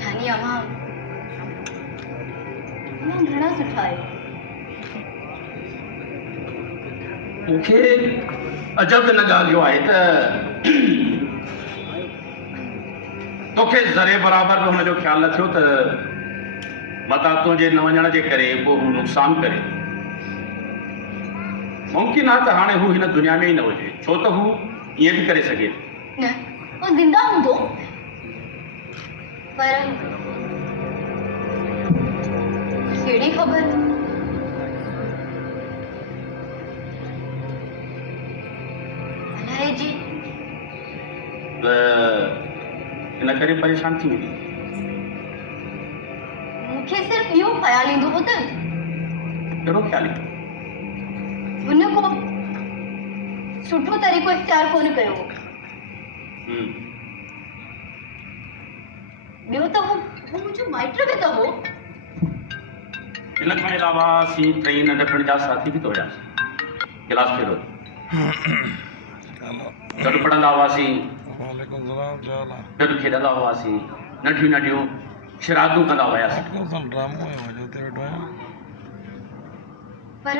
यानी अमा घणा सुठा आहे। मूंखे अजब न ॻाल्हि इहो आहे त तोखे ज़रे बराबर बि हुनजो ख़्यालु न थियो त मता तुंहिंजे न वञण जे करे पोइ हू नुक़सानु करे। मुमकिन आहे त हाणे हू हिन दुनिया में ई न हुजे, छो त हू ईअं बि करे सघे। न वो जिंदा हूंदो, पर कहिड़ी ख़बर अलाए जी। त इन करे परेशान थी वेंदी। मूंखे सिर्फ़ इहो ख़्यालु ईंदो हो त कहिड़ो ख़्यालु ईंदो? हुन को सुठो तरीक़ो इख्तियार कोन कयो। ॿियो त हू मुंहिंजो माइट बि त हो। इन खां अलावा असीं टई नंढपण जा साथी बि त हुयासीं, क्लास फेलो गॾु पढ़ंदा हुआसीं, गॾु खेॾंदा हुआसीं, नंढियूं नंढियूं शरारतूं कंदा हुआसीं। पर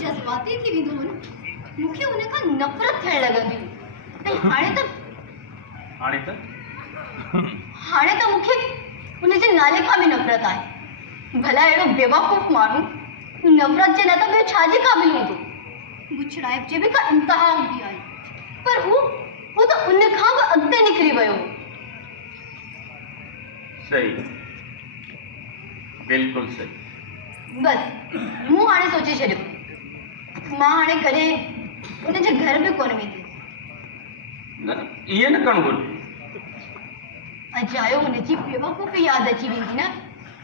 जज़्बाती थी वेंदो हो न, मूंखे उन खां नफ़रत थियण लॻंदी हुई। ऐं हाणे त मूंखे उनजे नाले खां बि नफ़रत आहे। भला अहिड़ो बेवकूफ़ माण्हू नफ़रत जे न त ॿियो छा जे क़ाबिल हूंदो? बुछड़ाइप जे बि का इंतिहा हूंदी आहे, पर हू त उन खां बि अॻिते निकिरी वियो। सही, बिल्कुलु सही। बस मूं हाणे सोचे छॾियो, मां हाणे कॾहिं उनजे घर बि कोन वेंदी। न ईअं न करणु घुरिजे। अजायो हुनजी बेवकूफ़ी यादि अची वेंदी न।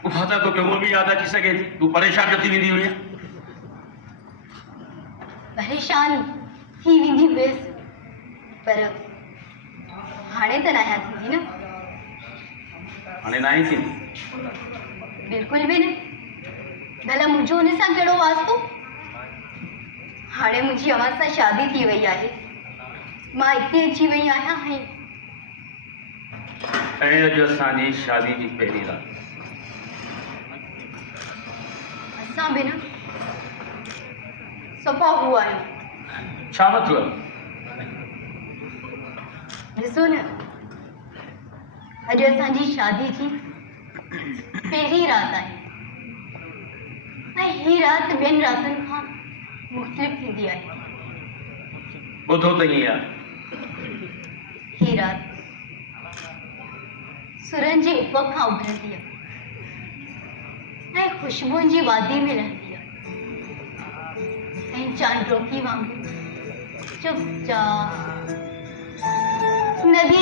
उहा त तोखे उहा बि यादि अची सघे थी, तूं परेशान न थी वेंदी हुई। परेशान थी वेंदी हुयसि, पर हाणे त न आहियां थींदी न। हाणे न आहे थींदी? बिल्कुलु बि न। भला मुंहिंजो हुन सां कहिड़ो वास्तो? हाणे मुंहिंजी अवां सां शादी थी वई आहे, मां हिते अची वई आहियां। ऐं अॼु असांजी शादी जी पहिरीं राति। असां बि न सफ़ा हुआ आहियूं। छा मतिलबु? ॾिसो न, अॼु असांजी शादी जी पहिरीं राति आहे ऐं हीअ राति ॿियनि रातियुनि खां मुख़्तलिफ़ थींदी आहे। ॿुधो त ईअं आहे। हीअ राति सुरनि जे उफ़क़ खां उभरंदी आहे ऐं ख़ुशबुनि जी वादी में रहंदी आहे ऐं चांडोकी वांगुरु चुपचाप नदी